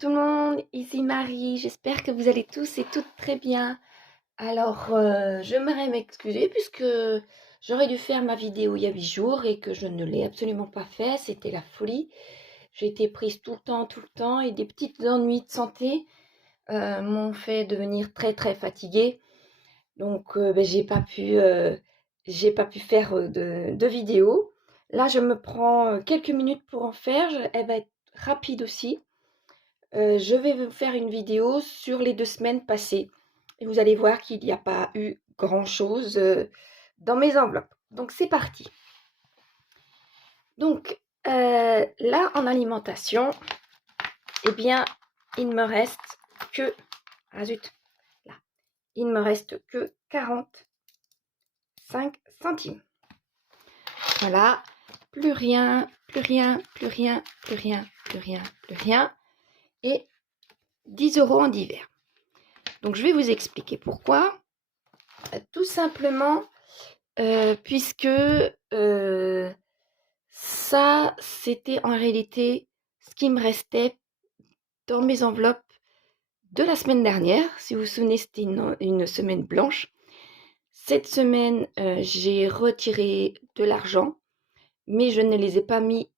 tout le monde, ici Marie, j'espère que vous allez tous et toutes très bien. Alors, j'aimerais m'excuser puisque j'aurais dû faire ma vidéo il y a 8 jours et que je ne l'ai absolument pas fait, c'était la folie. J'ai été prise tout le temps et des petites ennuis de santé m'ont fait devenir très fatiguée. Donc, j'ai pas pu faire de vidéo. Là, je me prends quelques minutes pour en faire, elle va être rapide aussi. Je vais vous faire une vidéo sur les 2 semaines passées et vous allez voir qu'il n'y a pas eu grand-chose dans mes enveloppes. Donc c'est parti. Donc là en alimentation, eh bien il ne me reste que là, il ne me reste que 45 centimes. Voilà, plus rien et 10 € en divers. Donc je vais vous expliquer pourquoi. Tout simplement puisque ça, c'était en réalité ce qui me restait dans mes enveloppes de la semaine dernière. Si vous vous souvenez, c'était une semaine blanche. Cette semaine, j'ai retiré de l'argent, mais je ne les ai pas mis,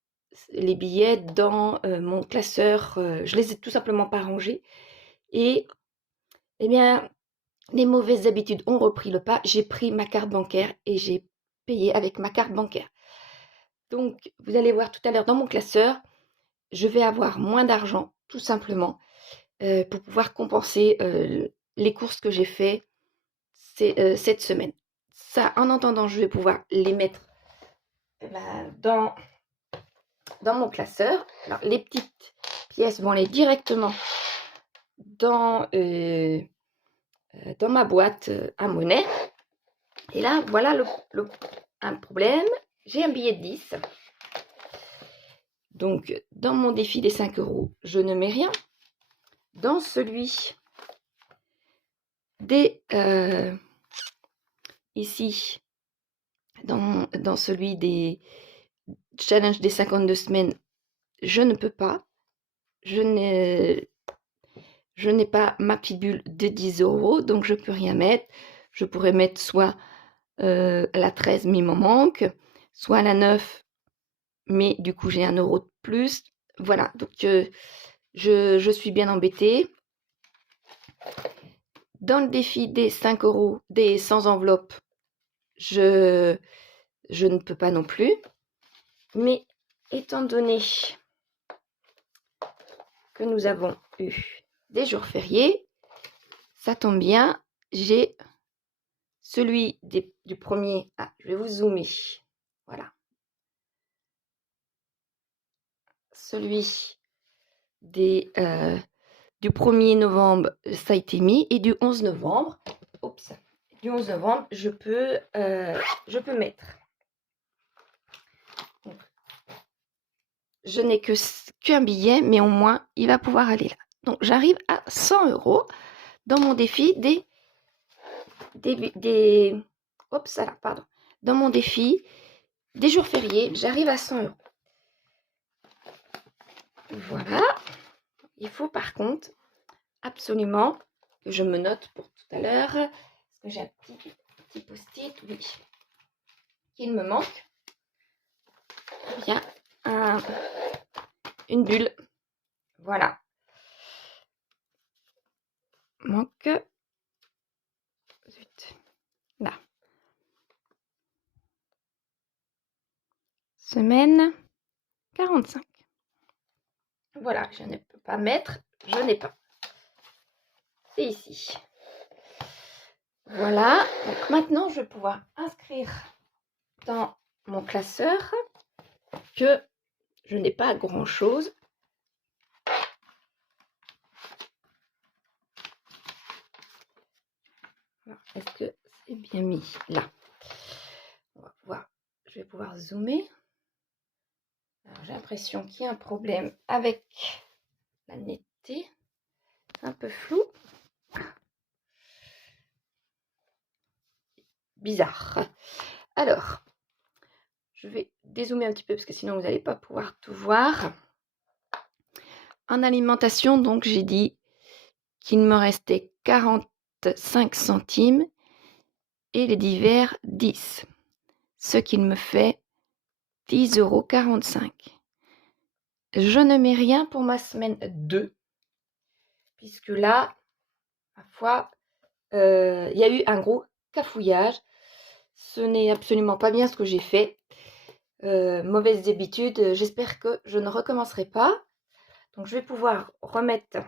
les billets, dans mon classeur. Je les ai tout simplement pas rangés. Et eh bien, les mauvaises habitudes ont repris le pas. J'ai pris ma carte bancaire et j'ai payé avec ma carte bancaire. Donc, vous allez voir tout à l'heure dans mon classeur, je vais avoir moins d'argent, tout simplement, pour pouvoir compenser les courses que j'ai fait cette semaine. Ça, en attendant, je vais pouvoir les mettre dans mon classeur. Alors, les petites pièces vont aller directement dans ma boîte à monnaie. Et là, voilà un problème. J'ai un billet de 10. Donc, dans mon défi des 5 €, je ne mets rien. Dans celui ici, dans celui des challenges des 52 semaines, je ne peux pas. Je n'ai pas ma petite bulle de 10 €, donc je ne peux rien mettre. Je pourrais mettre soit la 13, mais il m'en manque, soit la 9, mais du coup j'ai 1 € de plus. Voilà, donc je suis bien embêtée. Dans le défi des 5 €, des 100 enveloppes, je ne peux pas non plus. Mais étant donné que nous avons eu des jours fériés, ça tombe bien, j'ai celui du premier. Ah, je vais vous zoomer. Voilà. Celui du 1er novembre, ça a été mis. Et du 11 novembre, je peux mettre. Donc, je n'ai qu'un billet, mais au moins, il va pouvoir aller là. Donc, j'arrive à 100 € dans mon défi dans mon défi des jours fériés, j'arrive à 100 €. Voilà. Il faut par contre absolument que je me note pour tout à l'heure. Est-ce que j'ai un petit post-it? Oui. Qu'il me manque. Bien. Une bulle. Voilà. Manque. Zut. Là. Semaine 45. Voilà, je ne peux pas mettre. Je n'ai pas. C'est ici. Voilà. Donc maintenant, je vais pouvoir inscrire dans mon classeur que je n'ai pas grand-chose. Est-ce que c'est bien mis là? On va voir. Je vais pouvoir zoomer. J'ai l'impression qu'il y a un problème avec la netteté. C'est un peu flou. Bizarre. Alors, je vais dézoomer un petit peu parce que sinon vous n'allez pas pouvoir tout voir. En alimentation, donc, j'ai dit qu'il me restait 45 centimes et les divers 10, ce qui me fait 10,45 €. Je ne mets rien pour ma semaine 2, puisque là, ma foi, il y a eu un gros cafouillage. Ce n'est absolument pas bien ce que j'ai fait. Mauvaise habitude, j'espère que je ne recommencerai pas. Donc je vais pouvoir remettre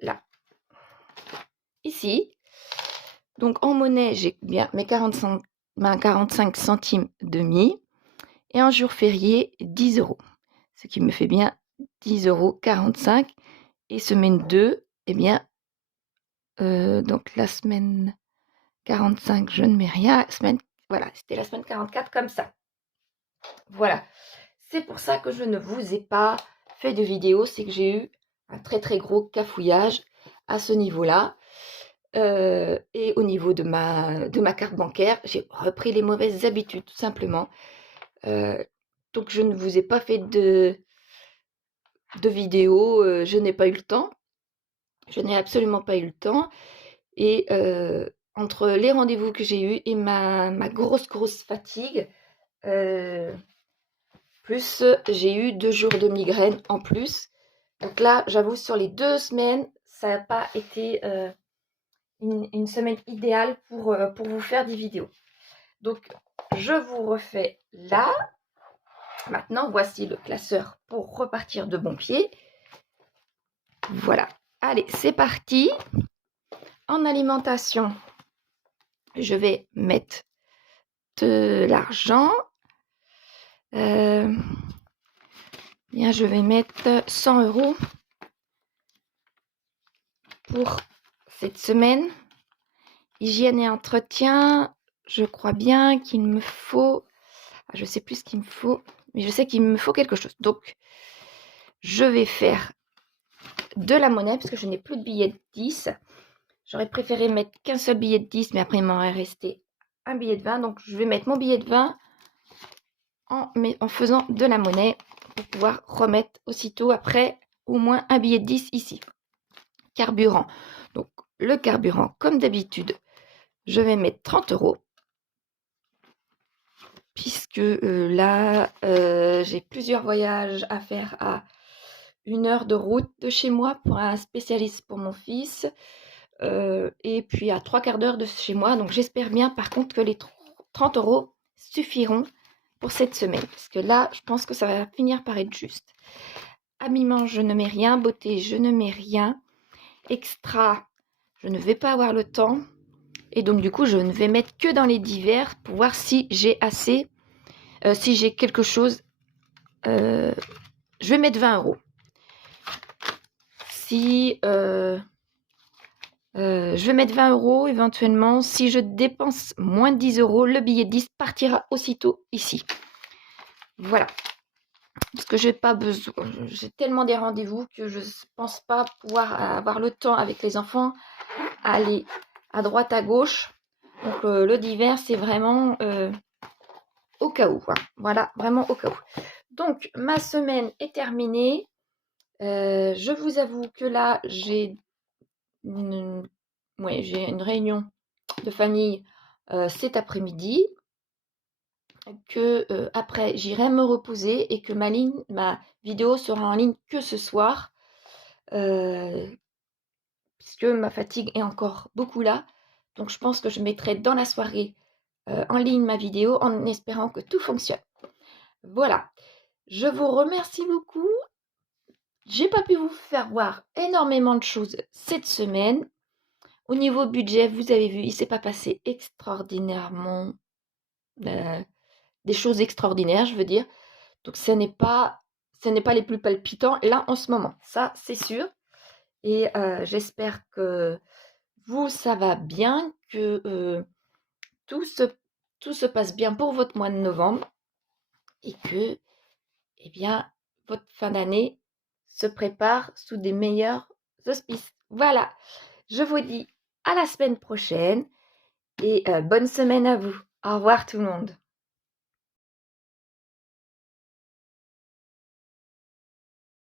là, ici. Donc en monnaie, j'ai bien mes 45 centimes demi. Et un jour férié, 10 €. Ce qui me fait bien 10,45 €. Et semaine 2, eh bien, donc la semaine 45, je ne mets rien. Voilà, c'était la semaine 44 comme ça. Voilà. C'est pour ça que je ne vous ai pas fait de vidéo. C'est que j'ai eu un très très gros cafouillage à ce niveau-là. Et au niveau de ma carte bancaire, j'ai repris les mauvaises habitudes, tout simplement. Donc je ne vous ai pas fait de vidéo. Je n'ai pas eu le temps. Je n'ai absolument pas eu le temps. Et entre les rendez-vous que j'ai eus et ma grosse fatigue, plus j'ai eu 2 jours de migraine en plus. Donc là, j'avoue, sur les 2 semaines, ça n'a pas été une semaine idéale pour vous faire des vidéos. Donc, je vous refais là. Maintenant, voici le classeur pour repartir de bon pied. Voilà. Allez, c'est parti. En alimentation, je vais mettre de l'argent. Bien, je vais mettre 100 € pour cette semaine. Hygiène et entretien, je crois bien qu'il me faut... Je ne sais plus ce qu'il me faut, mais je sais qu'il me faut quelque chose. Donc, je vais faire de la monnaie, parce que je n'ai plus de billets de 10. J'aurais préféré mettre qu'un seul billet de 10, mais après, il m'en est resté un billet de 20. Donc, je vais mettre mon billet de 20 en faisant de la monnaie pour pouvoir remettre aussitôt après au moins un billet de 10 ici. Carburant. Donc, le carburant, comme d'habitude, je vais mettre 30 €. Puisque là, j'ai plusieurs voyages à faire à 1 heure de route de chez moi pour un spécialiste pour mon fils, et puis à 3/4 d'heure de chez moi. Donc j'espère bien par contre que les 30 € suffiront pour cette semaine. Parce que là, je pense que ça va finir par être juste. Habillement, je ne mets rien. Beauté, je ne mets rien. Extra, je ne vais pas avoir le temps. Et donc du coup, je ne vais mettre que dans les divers pour voir si j'ai assez... si j'ai quelque chose, je vais mettre 20 €. Si je vais mettre 20 € éventuellement. Si je dépense moins de 10 €, le billet de 10 partira aussitôt ici. Voilà. Parce que j'ai pas besoin. J'ai tellement des rendez-vous que je ne pense pas pouvoir avoir le temps avec les enfants à aller à droite, à gauche. Donc le divers, c'est vraiment au cas où. Voilà, vraiment au cas où. Donc, ma semaine est terminée. Je vous avoue que là, j'ai une réunion de famille cet après-midi. Que après, j'irai me reposer et que ma vidéo sera en ligne que ce soir. Puisque ma fatigue est encore beaucoup là. Donc, je pense que je mettrai dans la soirée en ligne ma vidéo en espérant que tout fonctionne. Voilà. Je vous remercie beaucoup. J'ai pas pu vous faire voir énormément de choses cette semaine. Au niveau budget, vous avez vu, il ne s'est pas passé extraordinairement des choses extraordinaires, je veux dire. Donc ce n'est pas les plus palpitants là en ce moment, ça c'est sûr. Et j'espère que vous, ça va bien, que tout se passe bien pour votre mois de novembre et que, eh bien, votre fin d'année se prépare sous des meilleurs auspices. Voilà, je vous dis à la semaine prochaine et bonne semaine à vous. Au revoir tout le monde.